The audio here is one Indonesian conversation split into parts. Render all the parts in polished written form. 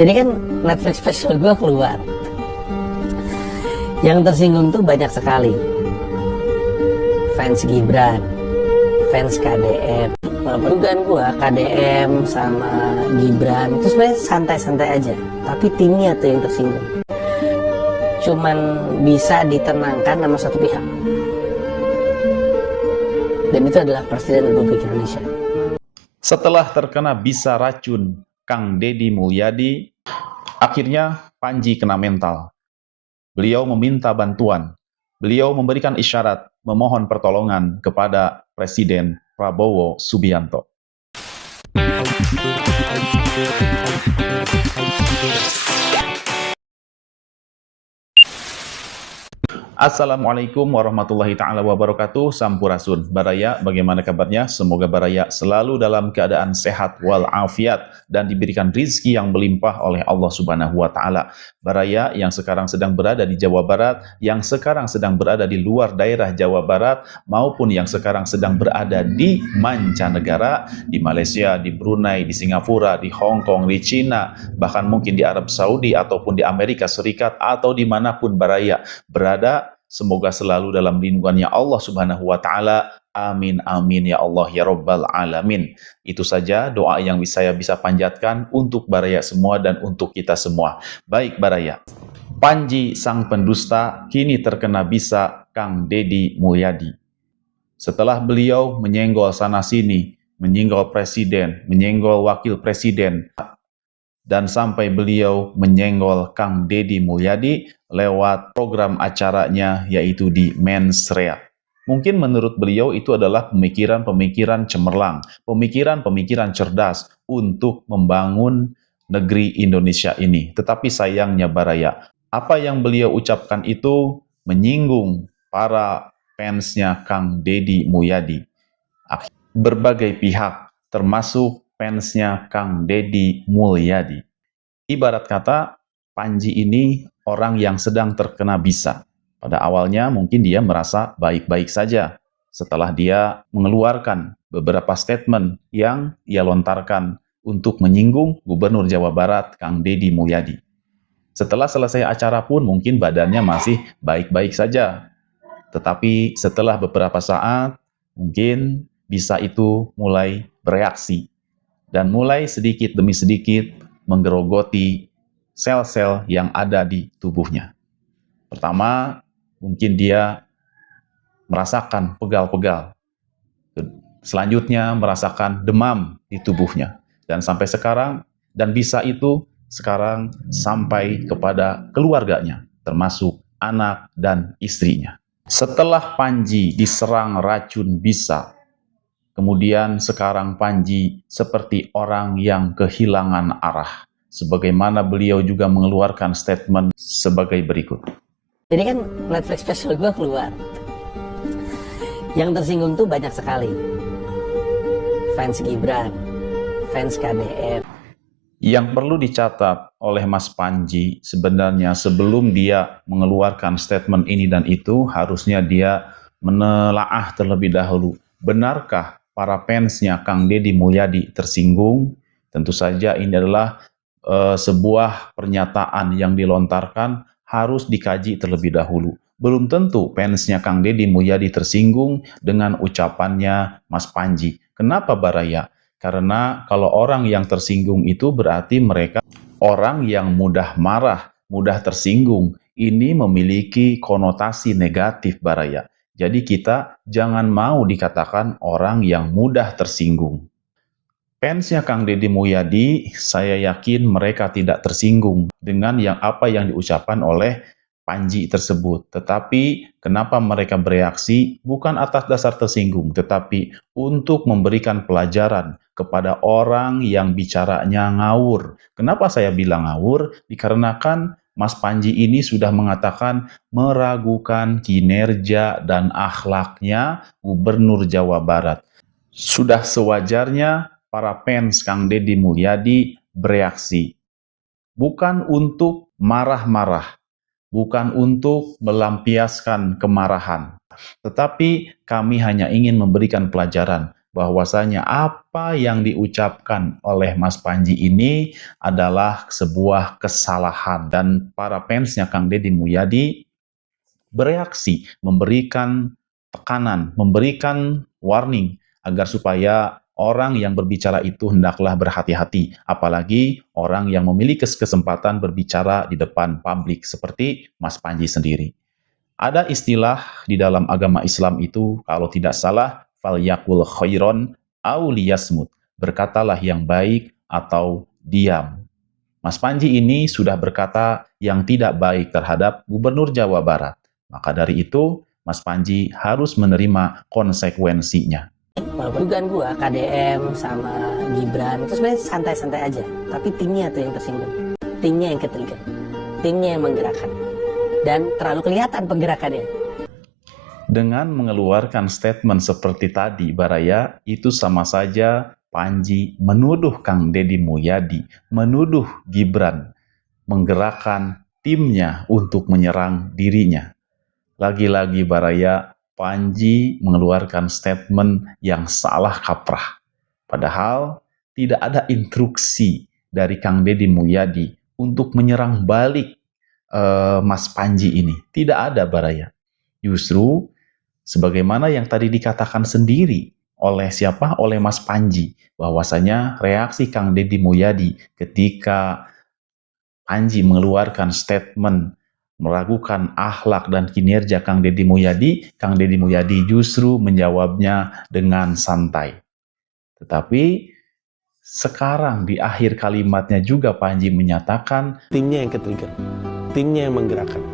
Jadi kan Netflix special gue keluar, yang tersinggung tuh banyak sekali. Fans Gibran, fans KDM. Dugaan gue KDM sama Gibran itu sebenarnya santai-santai aja, tapi timnya tuh yang tersinggung. Cuman bisa ditenangkan sama satu pihak, dan itu adalah Presiden Republik Indonesia. Setelah terkena bisa racun Kang Deddy Mulyadi, akhirnya Panji kena mental. Beliau meminta bantuan. Beliau memberikan isyarat, memohon pertolongan kepada Presiden Prabowo Subianto. Assalamualaikum warahmatullahi ta'ala wabarakatuh. Sampurasun. Baraya, bagaimana kabarnya? Semoga Baraya selalu dalam keadaan sehat walafiat dan diberikan rizki yang melimpah oleh Allah Subhanahu wa Ta'ala. Baraya yang sekarang sedang berada di Jawa Barat, yang sekarang sedang berada di luar daerah Jawa Barat, maupun yang sekarang sedang berada di mancanegara, di Malaysia, di Brunei, di Singapura, di Hong Kong, di Cina, bahkan mungkin di Arab Saudi ataupun di Amerika Serikat atau dimanapun Baraya berada, semoga selalu dalam lindungannya Allah Subhanahu wa Ta'ala. Amin, amin ya Allah ya Rabbal Alamin. Itu saja doa yang saya bisa panjatkan untuk Baraya semua dan untuk kita semua. Baik Baraya, Panji sang pendusta kini terkena bisa Kang Deddy Mulyadi. Setelah beliau menyenggol sana-sini, menyenggol presiden, menyenggol wakil presiden, dan sampai beliau menyenggol Kang Deddy Mulyadi lewat program acaranya yaitu di Men's React. Mungkin menurut beliau itu adalah pemikiran-pemikiran cemerlang, pemikiran-pemikiran cerdas untuk membangun negeri Indonesia ini. Tetapi sayangnya Baraya, apa yang beliau ucapkan itu menyinggung para fansnya Kang Deddy Mulyadi. Berbagai pihak, termasuk fansnya Kang Deddy Mulyadi. Ibarat kata, Panji ini orang yang sedang terkena bisa. Pada awalnya mungkin dia merasa baik-baik saja. Setelah dia mengeluarkan beberapa statement yang ia lontarkan untuk menyinggung Gubernur Jawa Barat, Kang Deddy Mulyadi. Setelah selesai acara pun mungkin badannya masih baik-baik saja. Tetapi setelah beberapa saat, mungkin bisa itu mulai bereaksi. Dan mulai sedikit demi sedikit menggerogoti sel-sel yang ada di tubuhnya. Pertama, mungkin dia merasakan pegal-pegal. Selanjutnya merasakan demam di tubuhnya. Dan sampai sekarang, dan bisa itu sekarang sampai kepada keluarganya, termasuk anak dan istrinya. Setelah Panji diserang racun bisa, kemudian sekarang Panji seperti orang yang kehilangan arah. Sebagaimana beliau juga mengeluarkan statement sebagai berikut. Jadi kan Netflix special gue keluar, yang tersinggung tuh banyak sekali. Fans Gibran, fans KDM. Yang perlu dicatat oleh Mas Panji, sebenarnya sebelum dia mengeluarkan statement ini dan itu, harusnya dia menelaah terlebih dahulu. Benarkah para fansnya Kang Deddy Mulyadi tersinggung? Tentu saja ini adalah sebuah pernyataan yang dilontarkan harus dikaji terlebih dahulu. Belum tentu fansnya Kang Deddy Mulyadi tersinggung dengan ucapannya Mas Panji. Kenapa Baraya? Karena kalau orang yang tersinggung itu berarti mereka orang yang mudah marah, mudah tersinggung. Ini memiliki konotasi negatif Baraya. Jadi kita jangan mau dikatakan orang yang mudah tersinggung. Fansnya Kang Deddy Mulyadi, saya yakin mereka tidak tersinggung dengan apa yang diucapkan oleh Panji tersebut. Tetapi kenapa mereka bereaksi bukan atas dasar tersinggung, tetapi untuk memberikan pelajaran kepada orang yang bicaranya ngawur. Kenapa saya bilang ngawur? Dikarenakan Mas Panji ini sudah mengatakan meragukan kinerja dan akhlaknya Gubernur Jawa Barat. Sudah sewajarnya para fans Kang Deddy Mulyadi bereaksi. Bukan untuk marah-marah, bukan untuk melampiaskan kemarahan, tetapi kami hanya ingin memberikan pelajaran bahwasanya apa yang diucapkan oleh Mas Panji ini adalah sebuah kesalahan, dan para fansnya Kang Deddy Mulyadi bereaksi, memberikan tekanan, memberikan warning agar supaya orang yang berbicara itu hendaklah berhati-hati, apalagi orang yang memiliki kesempatan berbicara di depan publik seperti Mas Panji sendiri. Ada istilah di dalam agama Islam itu, kalau tidak salah, falyakul khairon au liyasmut. Berkatalah yang baik atau diam. Mas Panji ini sudah berkata yang tidak baik terhadap Gubernur Jawa Barat. Maka dari itu, Mas Panji harus menerima konsekuensinya. Walaupun dugaan gua KDM sama Gibran itu sebenarnya santai-santai aja, tapi timnya tuh yang tersinggung, timnya yang ke-trigger, timnya yang menggerakkan, dan terlalu kelihatan penggerakannya. Dengan mengeluarkan statement seperti tadi, Baraya, itu sama saja Panji menuduh Kang Deddy Mulyadi, menuduh Gibran, menggerakkan timnya untuk menyerang dirinya. Lagi-lagi Baraya, Panji mengeluarkan statement yang salah kaprah. Padahal tidak ada instruksi dari Kang Deddy Mulyadi untuk menyerang balik Mas Panji ini. Tidak ada Baraya. Justru sebagaimana yang tadi dikatakan sendiri oleh siapa? Oleh Mas Panji, bahwasanya reaksi Kang Deddy Mulyadi ketika Panji mengeluarkan statement meragukan akhlak dan kinerja Kang Deddy Mulyadi justru menjawabnya dengan santai. Tetapi sekarang di akhir kalimatnya juga Panji menyatakan timnya yang ke-trigger, timnya yang menggerakkan,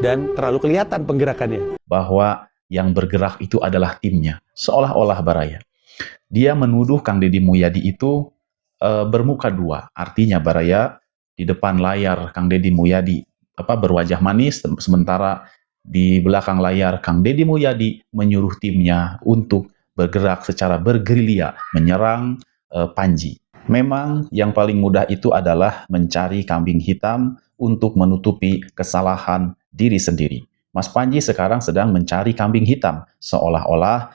dan terlalu kelihatan penggerakannya. Bahwa yang bergerak itu adalah timnya, seolah-olah Baraya. Dia menuduh Kang Deddy Mulyadi itu bermuka dua, artinya Baraya di depan layar Kang Deddy Mulyadi berwajah manis, sementara di belakang layar Kang Deddy Mulyadi menyuruh timnya untuk bergerak secara bergerilya menyerang Panji. Memang yang paling mudah itu adalah mencari kambing hitam untuk menutupi kesalahan diri sendiri. Mas Panji sekarang sedang mencari kambing hitam, seolah-olah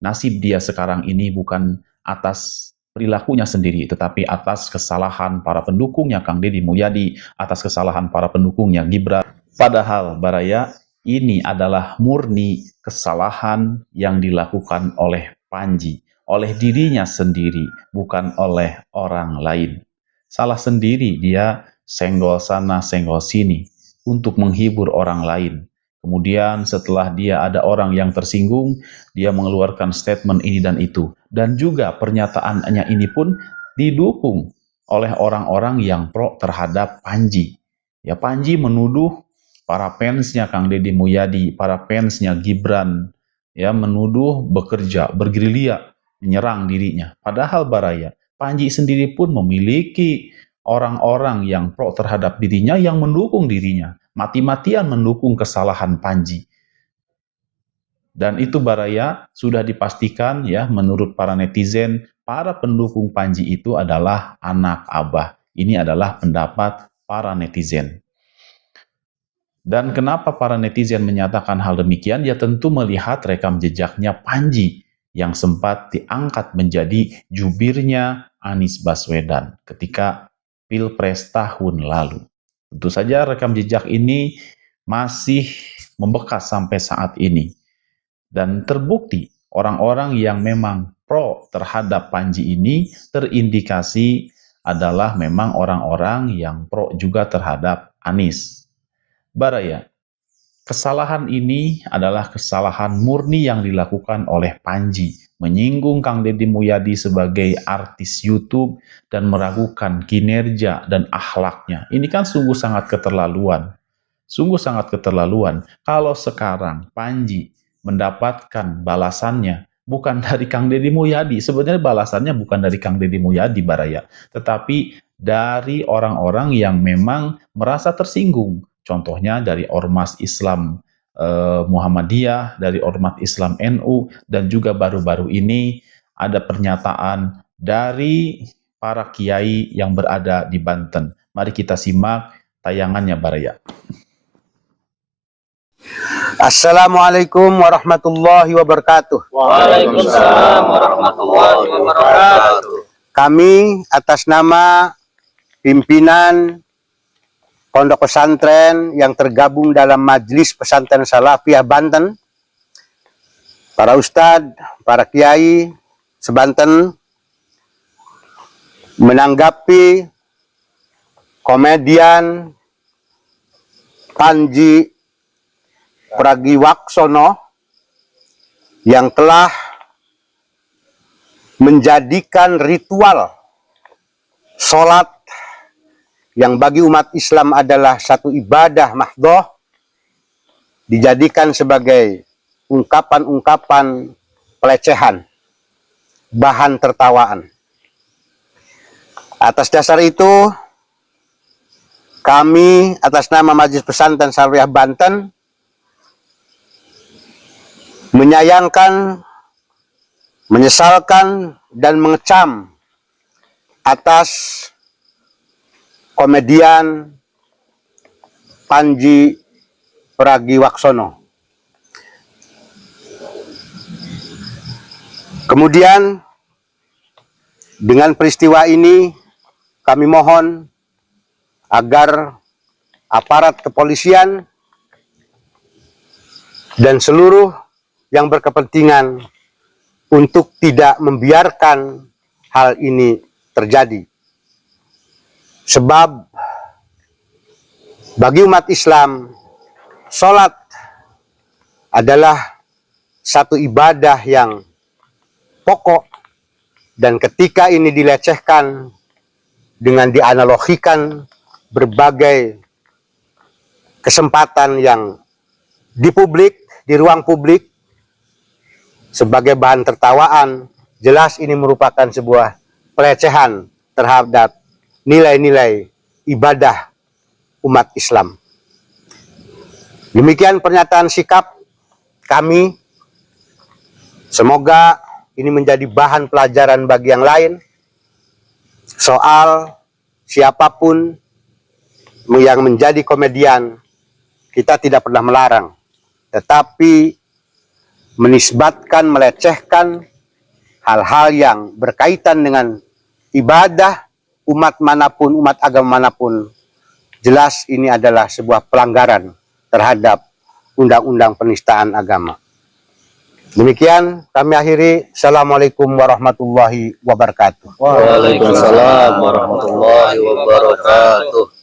nasib dia sekarang ini bukan atas perilakunya sendiri, tetapi atas kesalahan para pendukungnya Kang Deddy Mulyadi, atas kesalahan para pendukungnya Gibran. Padahal Baraya, ini adalah murni kesalahan yang dilakukan oleh Panji, oleh dirinya sendiri, bukan oleh orang lain. Salah sendiri dia senggol sana, senggol sini untuk menghibur orang lain. Kemudian setelah dia ada orang yang tersinggung, dia mengeluarkan statement ini dan itu. Dan juga pernyataannya ini pun didukung oleh orang-orang yang pro terhadap Panji. Ya, Panji menuduh para fansnya Kang Deddy Mulyadi, para fansnya Gibran, ya menuduh bekerja, bergerilya, menyerang dirinya. Padahal Baraya, Panji sendiri pun memiliki orang-orang yang pro terhadap dirinya, yang mendukung dirinya, mati-matian mendukung kesalahan Panji. Dan itu Baraya sudah dipastikan ya, menurut para netizen, para pendukung Panji itu adalah anak abah. Ini adalah pendapat para netizen. Dan kenapa para netizen menyatakan hal demikian? Ya tentu melihat rekam jejaknya Panji yang sempat diangkat menjadi jubirnya Anies Baswedan ketika Pilpres tahun lalu. Tentu saja rekam jejak ini masih membekas sampai saat ini. Dan terbukti orang-orang yang memang pro terhadap Panji ini terindikasi adalah memang orang-orang yang pro juga terhadap Anies. Baraya, kesalahan ini adalah kesalahan murni yang dilakukan oleh Panji, menyinggung Kang Deddy Mulyadi sebagai artis YouTube dan meragukan kinerja dan akhlaknya. Ini kan sungguh sangat keterlaluan. Sungguh sangat keterlaluan. Kalau sekarang Panji mendapatkan balasannya bukan dari Kang Deddy Mulyadi, sebenarnya balasannya bukan dari Kang Deddy Mulyadi Baraya, tetapi dari orang-orang yang memang merasa tersinggung. Contohnya dari Ormas Islam Muhammadiyah, dari Ormas Islam NU, dan juga baru-baru ini ada pernyataan dari para kiai yang berada di Banten. Mari kita simak tayangannya Baraya. Assalamualaikum warahmatullahi wabarakatuh. Waalaikumsalam warahmatullahi wabarakatuh. Kami atas nama pimpinan Pondok Pesantren yang tergabung dalam Majelis Pesantren Salafiyah Banten, para ustadz, para kiai sebanten, menanggapi komedian Panji Pragiwaksono yang telah menjadikan ritual sholat yang bagi umat Islam adalah satu ibadah mahdhoh dijadikan sebagai ungkapan-ungkapan pelecehan, bahan tertawaan. Atas dasar itu, kami atas nama Majelis Pesantren Salafiyah Banten menyayangkan, menyesalkan, dan mengecam atas komedian Panji Pragiwaksono. Kemudian, dengan peristiwa ini, kami mohon agar aparat kepolisian dan seluruh yang berkepentingan untuk tidak membiarkan hal ini terjadi. Sebab bagi umat Islam, sholat adalah satu ibadah yang pokok, dan ketika ini dilecehkan dengan dianalogikan berbagai kesempatan yang di publik, di ruang publik, sebagai bahan tertawaan, jelas ini merupakan sebuah pelecehan terhadap nilai-nilai ibadah umat Islam. Demikian pernyataan sikap kami. Semoga ini menjadi bahan pelajaran bagi yang lain soal siapapun yang menjadi komedian. Kita tidak pernah melarang, tetapi menisbatkan, melecehkan hal-hal yang berkaitan dengan ibadah umat manapun, umat agama manapun, jelas ini adalah sebuah pelanggaran terhadap undang-undang penistaan agama. Demikian kami akhiri. Assalamualaikum warahmatullahi wabarakatuh. Waalaikumsalam warahmatullahi wabarakatuh.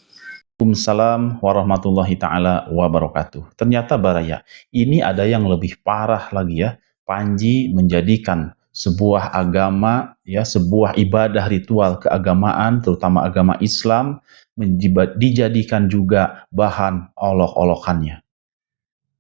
Waalaikumsalam warahmatullahi ta'ala wabarakatuh. Ternyata Baraya, ini ada yang lebih parah lagi ya. Panji menjadikan sebuah agama, ya, sebuah ibadah ritual keagamaan, terutama agama Islam, dijadikan juga bahan olok-olokannya.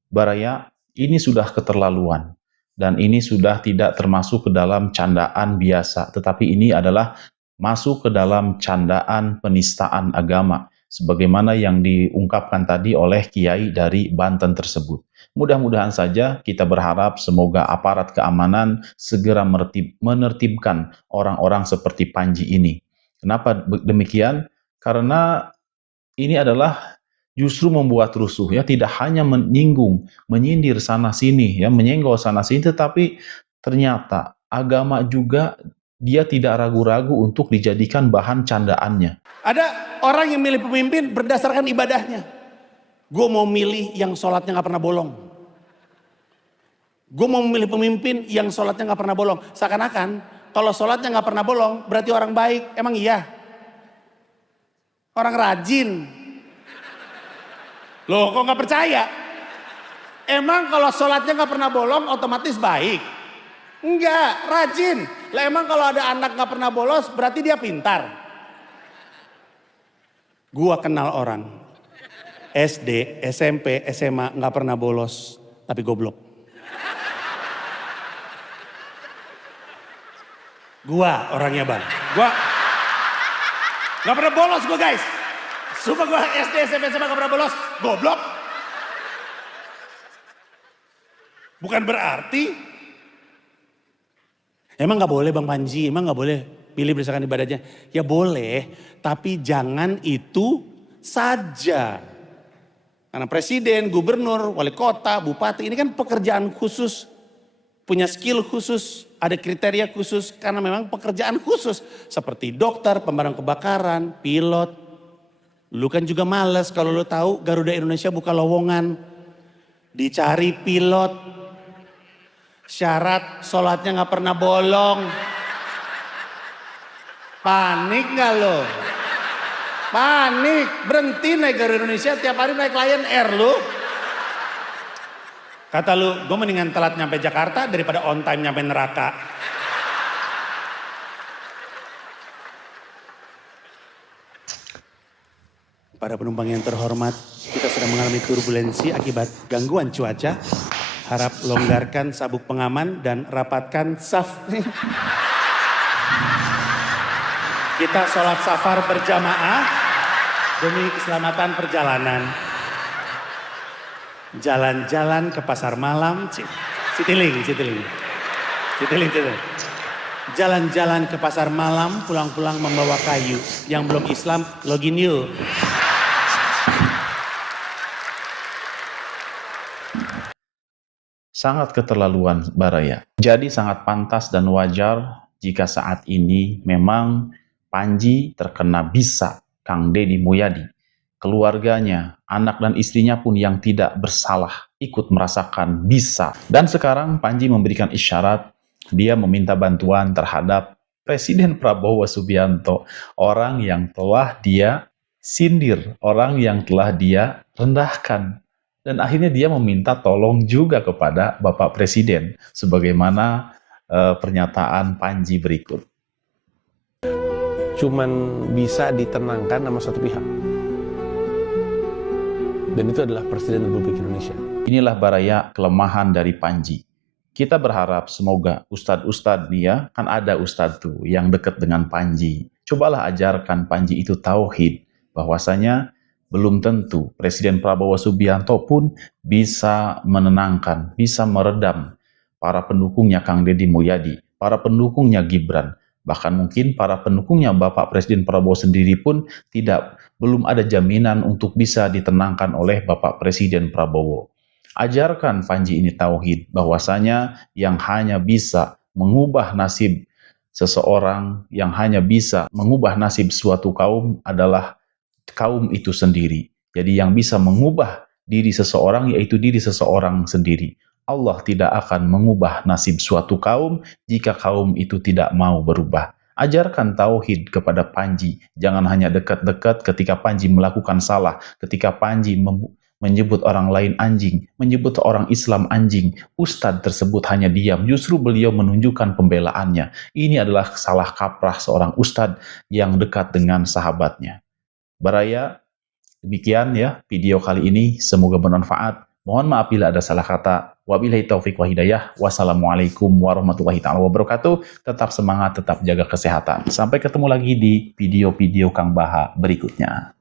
Baraya, ini sudah keterlaluan. Dan ini sudah tidak termasuk ke dalam candaan biasa, tetapi ini adalah masuk ke dalam candaan penistaan agama, sebagaimana yang diungkapkan tadi oleh kiai dari Banten tersebut. Mudah-mudahan saja kita berharap semoga aparat keamanan segera menertibkan orang-orang seperti Panji ini. Kenapa demikian? Karena ini adalah justru membuat rusuh, ya, tidak hanya menyinggung, menyindir sana sini, ya, menyenggol sana sini, tetapi ternyata agama juga dia tidak ragu-ragu untuk dijadikan bahan candaannya. Ada orang yang milih pemimpin berdasarkan ibadahnya. Gue mau milih yang sholatnya gak pernah bolong. Gue mau memilih pemimpin yang sholatnya gak pernah bolong. Seakan-akan kalau sholatnya gak pernah bolong berarti orang baik. Emang iya? Orang rajin. Loh, kok gak percaya? Emang kalau sholatnya gak pernah bolong otomatis baik? Enggak, rajin. Lah emang kalau ada anak gak pernah bolos berarti dia pintar? Gua kenal orang SD, SMP, SMA gak pernah bolos tapi goblok. Gua orangnya Bang. Gua gak pernah bolos gua guys. Sumpah gua SD, SMP, SMA gak pernah bolos. Goblok. Bukan berarti. Emang gak boleh Bang Panji, emang gak boleh pilih berdasarkan ibadahnya? Ya boleh, tapi jangan itu saja. Karena presiden, gubernur, wali kota, bupati ini kan pekerjaan khusus, punya skill khusus, ada kriteria khusus karena memang pekerjaan khusus. Seperti dokter, pemadam kebakaran, pilot. Lu kan juga males kalau lu tahu Garuda Indonesia buka lowongan. Dicari pilot. Syarat sholatnya gak pernah bolong. Panik gak lo? Panik, berhenti naik Garuda Indonesia, tiap hari naik Lion Air lu. Kata lu, gue mendingan telat nyampe Jakarta daripada on time nyampe neraka. Para penumpang yang terhormat, kita sedang mengalami turbulensi akibat gangguan cuaca. Harap longgarkan sabuk pengaman dan rapatkan saf. Kita sholat safar berjamaah demi keselamatan perjalanan. Jalan-jalan ke pasar malam, Citiling. Jalan-jalan ke pasar malam, pulang-pulang membawa kayu. Yang belum Islam, login yuk. Sangat keterlaluan Baraya. Jadi sangat pantas dan wajar jika saat ini memang Panji terkena bisa Kang Deddy Mulyadi. Keluarganya, anak dan istrinya pun yang tidak bersalah ikut merasakan bisa. Dan sekarang Panji memberikan isyarat dia meminta bantuan terhadap Presiden Prabowo Subianto. Orang yang telah dia sindir, orang yang telah dia rendahkan. Dan akhirnya dia meminta tolong juga kepada Bapak Presiden. Sebagaimana pernyataan Panji berikut. Cuman bisa ditenangkan sama satu pihak. Dan itu adalah Presiden Republik Indonesia. Inilah Baraya kelemahan dari Panji. Kita berharap semoga ustadz-ustadz dia, kan ada ustadz tuh yang dekat dengan Panji. Cobalah ajarkan Panji itu tauhid. Bahwasanya belum tentu Presiden Prabowo Subianto pun bisa menenangkan, bisa meredam para pendukungnya Kang Deddy Mulyadi, para pendukungnya Gibran. Bahkan mungkin para pendukungnya Bapak Presiden Prabowo sendiri pun belum ada jaminan untuk bisa ditenangkan oleh Bapak Presiden Prabowo. Ajarkan Panji ini tauhid, bahwasanya yang hanya bisa mengubah nasib seseorang, yang hanya bisa mengubah nasib suatu kaum adalah kaum itu sendiri. Jadi yang bisa mengubah diri seseorang yaitu diri seseorang sendiri. Allah tidak akan mengubah nasib suatu kaum jika kaum itu tidak mau berubah. Ajarkan tauhid kepada Panji. Jangan hanya dekat-dekat ketika Panji melakukan salah, ketika Panji menyebut orang lain anjing, menyebut orang Islam anjing. Ustadz tersebut hanya diam, justru beliau menunjukkan pembelaannya. Ini adalah salah kaprah seorang ustadz yang dekat dengan sahabatnya. Baraya, demikian ya video kali ini, semoga bermanfaat. Mohon maaf bila ada salah kata. Wabillahi taufiq wa hidayah. Wassalamualaikum warahmatullahi wabarakatuh. Tetap semangat, tetap jaga kesehatan. Sampai ketemu lagi di video-video Kang Baha berikutnya.